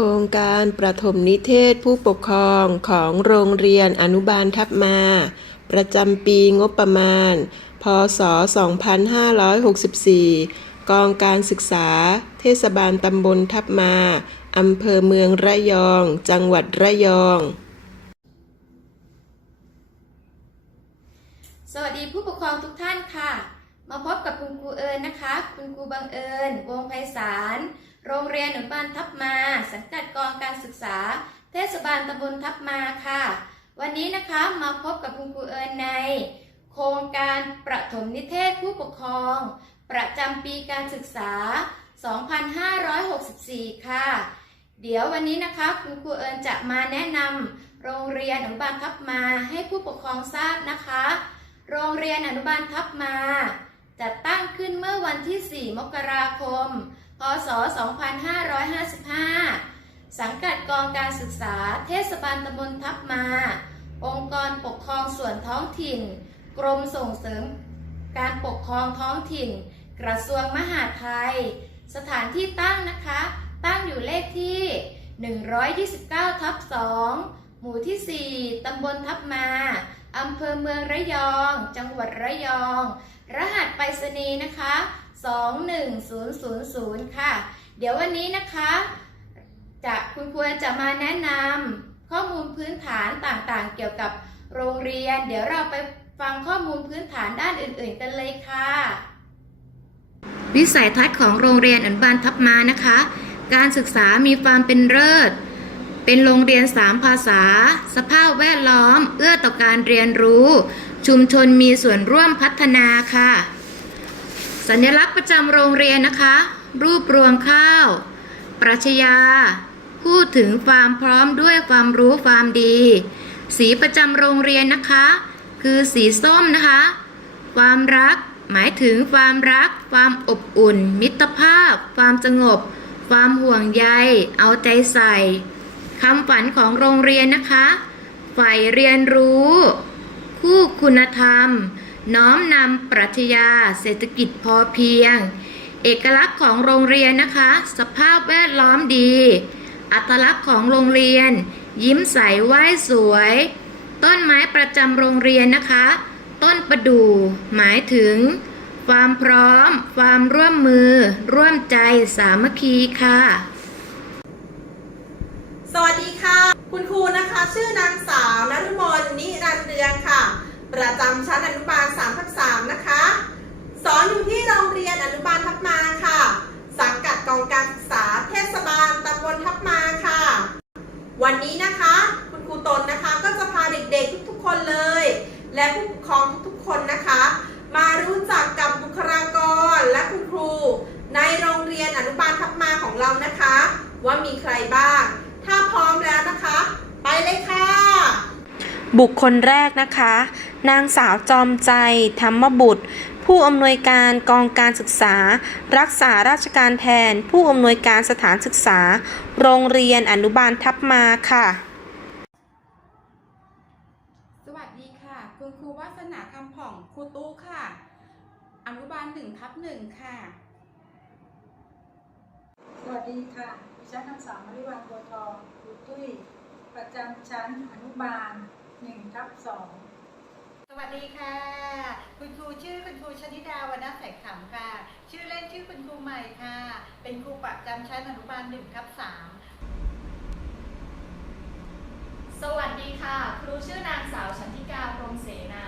ครงการประถมนิเทศผู้ปกครองของโรงเรียนอนุบาลทับมา ประจำปีงบประมาณ พศ 2564 กองการศึกษา เทศบาลตำบลทับมาอำเภอเมืองระยอง จังหวัดระยอง สวัสดีผู้ปกครองทุกท่านค่ะ มาพบกับคุณครูเอิญนะคะ คุณครูบังเอิญ วงไพศาล โรงเรียนอนุบาลทับมา สังกัดกองการศึกษา เทศบาลตำบลทับมาค่ะ วันนี้นะคะมาพบกับคุณครูเอิญใน โครงการประถมนิเทศผู้ปกครอง ประจำปีการศึกษา 2564 ค่ะ เดี๋ยววันนี้นะคะคุณครูเอิญจะมาแนะนำโรงเรียนอนุบาลทับมาให้ผู้ปกครองทราบนะคะ โรงเรียนอนุบาลทับมาจัดตั้งขึ้นเมื่อวันที่ 4 มกราคม พศ 2555 สังกัดกองการศึกษา เทศบาลตำบลทับมา องค์กรปกครองส่วนท้องถิ่น กรมส่งเสริม การปกครองท้องถิ่น กระทรวงมหาดไทย สถานที่ตั้งนะคะ ตั้งอยู่เลขที่ 129 ทับ 2 หมู่ที่ 4 ตำบลทับมา อำเภอเมืองระยอง จังหวัดระยอง รหัสไปรษณีย์นะคะ 21000 ค่ะ เดี๋ยววันนี้นะคะจะคุณครูจะมาแนะนำข้อมูลพื้นฐานต่างๆ เกี่ยวกับโรงเรียน เดี๋ยวเราไปฟังข้อมูลพื้นฐานด้านอื่น ๆ กันเลยค่ะ วิสัยทัศน์ของโรงเรียนอนุบาลทับมานะคะ การศึกษามีความเป็นเลิศ เป็นโรงเรียนสามภาษา สภาพแวดล้อม เอื้อต่อการเรียนรู้ ชุมชนมีส่วนร่วมพัฒนาค่ะ สัญลักษณ์ประจำโรงเรียนนะคะ รูปรวงข้าว ปรัชญา พูดถึงความพร้อมด้วยความรู้ความดี สีประจำโรงเรียนนะคะ คือสีส้มนะคะ ความรักหมายถึงความรัก ความอบอุ่น มิตรภาพ ความสงบ ความห่วงใย เอาใจใส่ คำฝันของโรงเรียนนะคะใฝ่เรียนรู้ คู่คุณธรรม น้อมนำปรัชญาเศรษฐกิจพอเพียง เอกลักษณ์ของโรงเรียนนะคะ สภาพแวดล้อมดี อัตลักษณ์ของโรงเรียน ยิ้มใสไหว้สวย ต้นไม้ประจำโรงเรียนนะคะ ต้นประดู่หมายถึง ความพร้อม ความร่วมมือ ร่วมใจสามัคคีค่ะ สวัสดีค่ะ คุณครูนะคะ ชื่อนางสาวนฤมลนิรันเรืองค่ะ ประจำชั้นอนุบาล3ทับ3นะคะ สอนอยู่ที่โรงเรียนอนุบาลทับมาค่ะ สังกัดกองการศึกษาเทศบาลตำบลทับมาค่ะ วันนี้นะคะ คุณครูตนนะคะก็จะพาเด็กๆทุกๆคนเลย และผู้ปกครองทุกๆคนนะคะ มารู้จักกับบุคลากรและคุณครู ในโรงเรียนอนุบาลทับมาของเรานะคะ ว่ามีใครบ้าง ถ้าพร้อมแล้วนะคะ ไปเลยค่ะ บุคคลแรกนะคะ นางสาวจอมใจ ธรรมบุตร ผู้อำนวยการกองการศึกษา รักษาราชการแทน ผู้อำนวยการสถานศึกษา โรงเรียนอนุบาลทับมาค่ะ สวัสดีค่ะ คุณครูวาสนาคำผ่องครูตู้ค่ะ อนุบาลหนึ่งทับหนึ่งค่ะ สวัสดีค่ะ ดิฉันนางสาวมาริวันบัวทองครูตุ้ย ประจำชั้นอนุบาล1ทับ2สวัสดีค่ะ คุณครูชื่อคุณครูชนิดาวรรณแสงขำค่ะ ชื่อเล่นชื่อคุณครูใหม่ค่ะ เป็นครูประจำชั้นอนุบาลหนึ่งทับสามสวัสดีค่ะ ครูชื่อนางสาวชันทิกาพรหมเสนา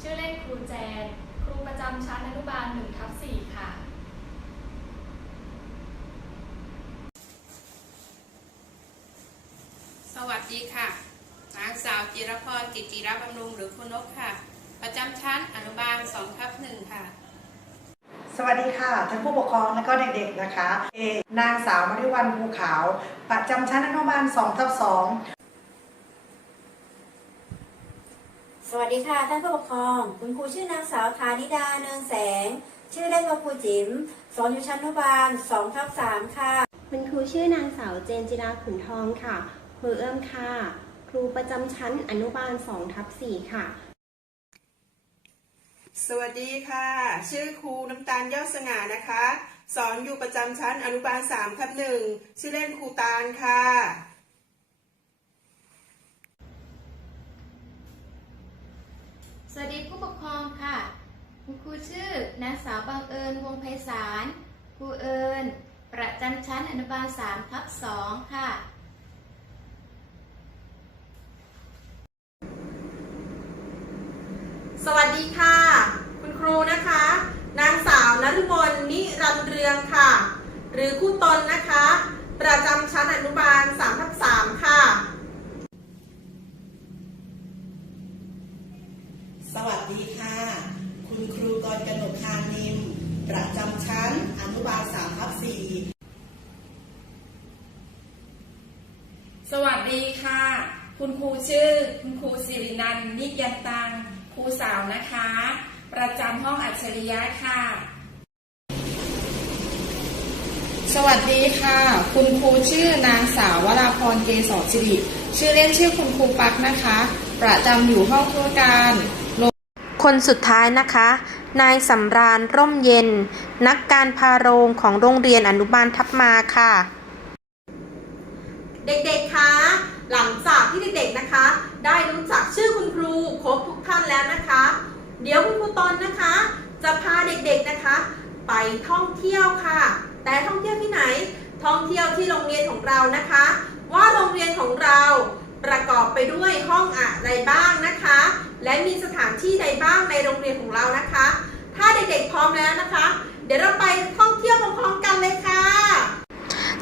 ชื่อเล่นครูแจน ครูประจำชั้นอนุบาล1ทับ4ค่ะ สวัส ดีค่ะ นางสาวจิรพรจิตจิรบำรุงหรือคุณนกค่ะ ประจำชั้นอนุบาล2ทับ1ค่ะ สวัสดีค่ะท่านผู้ปกครองและก็เด็กๆนะคะเอกนางสาวมริวันภูขาว ประจำชั้นอนุบาล2ทับ2สวัสดีค่ะท่านผู้ปกครอง คุณครูชื่อนางสาวธานิดาเนืองแสง ชื่อเล่นว่าครูจิ๋มสอนอยู่ชั้นอนุบาล2ทับ3ค่ะคุณครูชื่อนางสาวเจนจิราขุนทองค่ะ ครูเอื้อมค่ะ ครูประจำชั้นอนุบาล2ทับ4ค่ะ สวัสดีค่ะ ชื่อครูน้ำตาลยอดสง่านะคะ สอนอยู่ประจำชั้นอนุบาล3ทับหนึ่งชื่อเล่นครูตาลค่ะ สวัสดีผู้ปกครองค่ะคุณครูชื่อนางสาวบังเอิญวงไพศาลครูเอิญประจำชั้นอนุบาล3ทับ2ค่ะ สวัสดีค่ะ คุณครูนะคะ นางสาวนฤมลนิรันดร์เรืองค่ะ หรือครูตนนะคะ ประจำชั้นอนุบาล3ทับ3ค่ะ สวัสดีค่ะ คุณครูกรกนกคานิม ประจำชั้นอนุบาล3ทับ4สวัสดีค่ะ คุณครูชื่อ คุณครูสิรินันท์นิยันตัง ครูสาวนะคะ ประจำห้องอัจฉริยะค่ะ สวัสดีค่ะ คุณครูชื่อนางสาววราพรเกษรสิริชื่อเล่นชื่อคุณครูปักนะคะ ประจำอยู่ห้องธุรการคนสุดท้ายนะคะ นายสำราญร่มเย็น นักการพาโรงของโรงเรียนอนุบาลทับมาค่ะ เด็กๆคะหลังจากที่เด็กๆนะคะ ได้รู้จักชื่อคุณครูครบทุกท่านแล้วนะคะ เดี๋ยวคุณครูตนนะคะ จะพาเด็กๆนะคะ ไปท่องเที่ยวค่ะ แต่ท่องเที่ยวที่ไหน ท่องเที่ยวที่โรงเรียนของเรานะคะ ว่าโรงเรียนของเราประกอบไปด้วยห้องอะไรบ้างนะคะ และมีสถานที่ใดบ้างในโรงเรียนของเรานะคะ ถ้าเด็กๆพร้อมแล้วนะคะ เดี๋ยวเราไปท่องเที่ยวพร้อม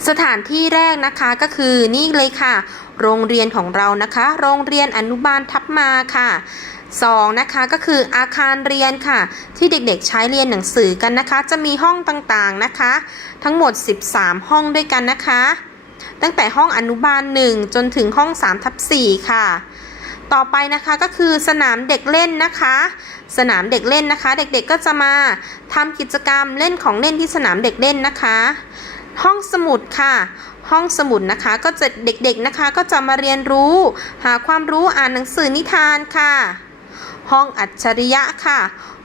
สถานที่แรกนะคะก็คือนี่เลยค่ะ โรงเรียนของเรานะคะ โรงเรียนอนุบาลทับมาค่ะสองนะคะก็คืออาคารเรียนค่ะ ที่เด็กๆใช้เรียนหนังสือกันนะคะ จะมีห้องต่างๆนะคะ ทั้งหมด 13 ห้องด้วยกันนะคะ ตั้งแต่ห้องอนุบาล 1 จนถึงห้อง3ทับ4ค่ะต่อไปนะคะก็คือสนามเด็กเล่นนะคะ สนามเด็กเล่นนะคะ เด็กๆก็จะมาทำกิจกรรมเล่นของเล่นที่สนามเด็กเล่นนะคะ ห้องสมุดค่ะ ห้องสมุดนะคะก็จะเด็กๆนะคะก็จะมาเรียนรู้ หาความรู้อ่านหนังสือนิทานค่ะ ห้องอัจฉริยะค่ะ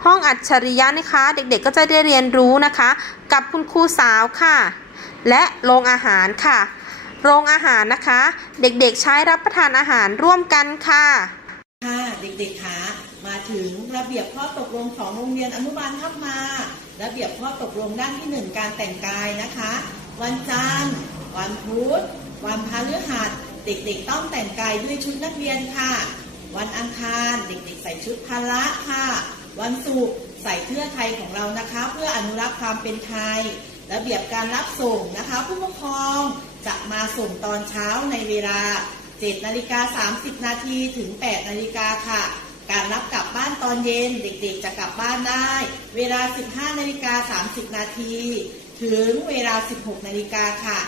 ห้องอัจฉริยะนะคะ เด็กๆก็จะได้เรียนรู้นะคะ กับคุณครูสาวค่ะ และโรงอาหารค่ะ โรงอาหารนะคะ เด็กๆใช้รับประทานอาหารร่วมกันค่ะค่ะเด็กๆคะมาถึงระเบียบข้อตกลงของโรงเรียนอนุบาลทับมา ระเบียบข้อตกลงด้านที่หนึ่งการแต่งกายนะคะ วันจันทร์ วันพุธ วันพฤหัส เด็กๆต้องแต่งกายด้วยชุดนักเรียนค่ะ วันอังคาร เด็กๆใส่ชุดพละค่ะ วันศุกร์ใส่เสื้อไทยของเรานะคะ เพื่ออนุรักษ์ความเป็นไทย ระเบียบการรับส่งนะคะ ผู้ปกครองจะมาส่งตอนเช้าในเวลา 7 นาฬิกา 30 นาทีถึง 8 นาฬิกาค่ะ การรับกลับบ้านตอนเย็นเด็กๆจะกลับบ้านได้ เวลา 15 นาฬิกา 30 นาที ถึงเวลา 16 นาฬิกาค่ะ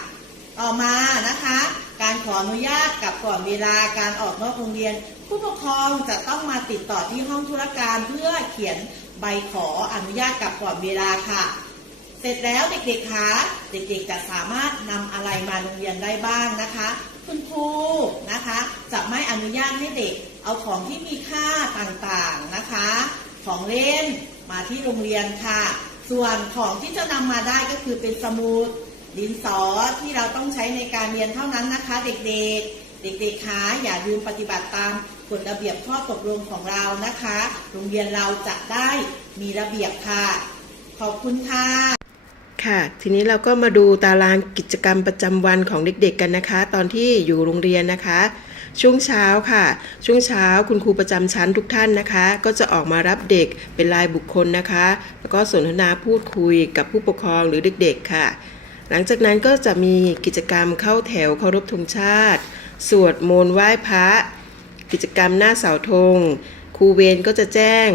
ต่อมานะคะ การขออนุญาตกับก่อนเวลาการออกนอกโรงเรียน ผู้ปกครองจะต้องมาติดต่อที่ห้องธุรการเพื่อเขียนใบขออนุญาตกับก่อนเวลาค่ะ เสร็จแล้วเด็กๆคะเด็กๆจะสามารถนำอะไรมาโรงเรียนได้บ้างนะคะคุณครูนะคะจะไม่อนุญาตให้เด็กเอาของที่มีค่าต่างๆนะคะ ของเล่นมาที่โรงเรียนค่ะ ส่วนของที่จะนำมาได้ก็คือเป็นสมุดดินสอที่เราต้องใช้ในการเรียนเท่านั้นนะคะ เด็กๆ เด็กๆคะอย่าลืมปฏิบัติตามกฎระเบียบข้อตกลงของเรานะคะ โรงเรียนเราจะได้มีระเบียบค่ะ ขอบคุณค่ะ ค่ะ ทีนี้เราก็มาดูตารางกิจกรรมประจำวันของเด็กๆกันนะคะ ตอนที่อยู่โรงเรียนนะคะ ช่วงเช้าค่ะ ช่วงเช้าคุณครูประจำชั้นทุกท่านนะคะ ก็จะออกมารับเด็กเป็นรายบุคคลนะคะ แล้วก็สนทนาพูดคุยกับผู้ปกครองหรือเด็กๆค่ะ หลังจากนั้นก็จะมีกิจกรรมเข้าแถวเคารพธงชาติ สวดมนต์ไหว้พระ กิจกรรมหน้าเสาธงครูเวรก็จะแจ้ง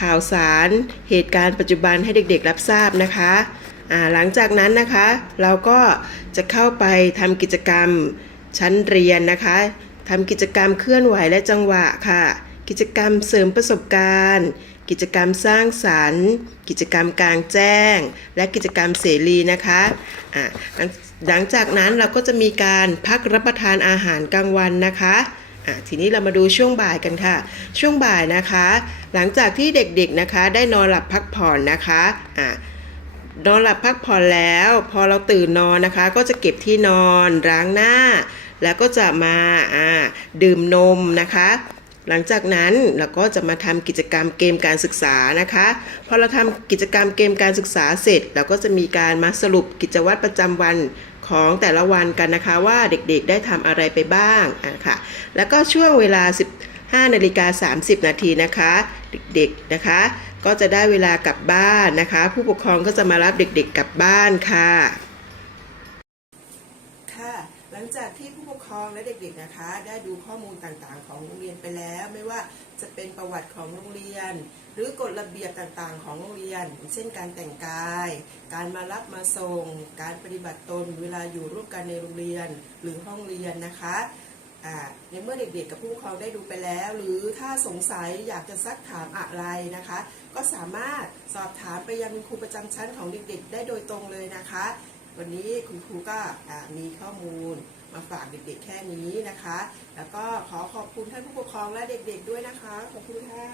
ข่าวสารเหตุการณ์ปัจจุบันให้เด็กๆ รับทราบนะคะ หลังจากนั้นนะคะเราก็จะเข้าไปทำกิจกรรมชั้นเรียนนะคะทำกิจกรรมเคลื่อนไหวและจังหวะค่ะ กิจกรรมเสริมประสบการณ์ กิจกรรมสร้างสรรค์ กิจกรรมกลางแจ้ง และกิจกรรมเสรีนะคะหลังจากนั้นเราก็จะมีการพักรับประทานอาหารกลางวันนะคะทีนี้เรามาดูช่วงบ่ายกันค่ะ ช่วงบ่ายนะคะ หลังจากที่เด็กๆนะคะ ได้นอนหลับพักผ่อนนะคะะ นอนหลับพักผ่อนแล้ว พอเราตื่นนอนนะคะ ก็จะเก็บที่นอนล้างหน้า แล้วก็จะมาอ่าดื่มนมนะคะ หลังจากนั้นเราก็จะมาทำกิจกรรมเกมการศึกษานะคะพอเราทำกิจกรรมเกมการศึกษาเสร็จ เราก็จะมีการมาสรุปกิจวัตรประจำวันของแต่ละวันกันนะคะว่าเด็กๆได้ทำอะไรไปบ้างอะค่ะแล้วก็ช่วงเวลา 15นาฬิกา30 นาทีนะคะ เด็กๆนะคะ ก็จะได้เวลากลับบ้านนะคะ ผู้ปกครองก็จะมารับเด็กๆกลับบ้านค่ะ ค่ะ หลังจากที่ผู้ปกครองและเด็กๆนะคะ ได้ดูข้อมูลต่างๆ ของโรงเรียนไปแล้ว ไม่ว่าจะเป็นประวัติของโรงเรียน หรือกฎระเบียบต่างๆ ของโรงเรียน เช่นการแต่งกาย การมารับมาส่ง การปฏิบัติตนเวลาอยู่ร่วมกันในโรงเรียนหรือห้องเรียนนะคะ ในเมื่อเด็กๆกับผู้ปกครองได้ดูไปแล้ว หรือถ้าสงสัยอยากจะซักถามอะไรนะคะ ก็สามารถสอบถามไปยังครูประจำชั้นของเด็กๆ ได้โดยตรงเลยนะคะ วันนี้คุณครูก็มีข้อมูลมาฝากเด็กๆแค่นี้นะคะ แล้วก็ขอขอบคุณท่านผู้ปกครองและเด็กๆด้วยนะคะ ขอบคุณค่ะ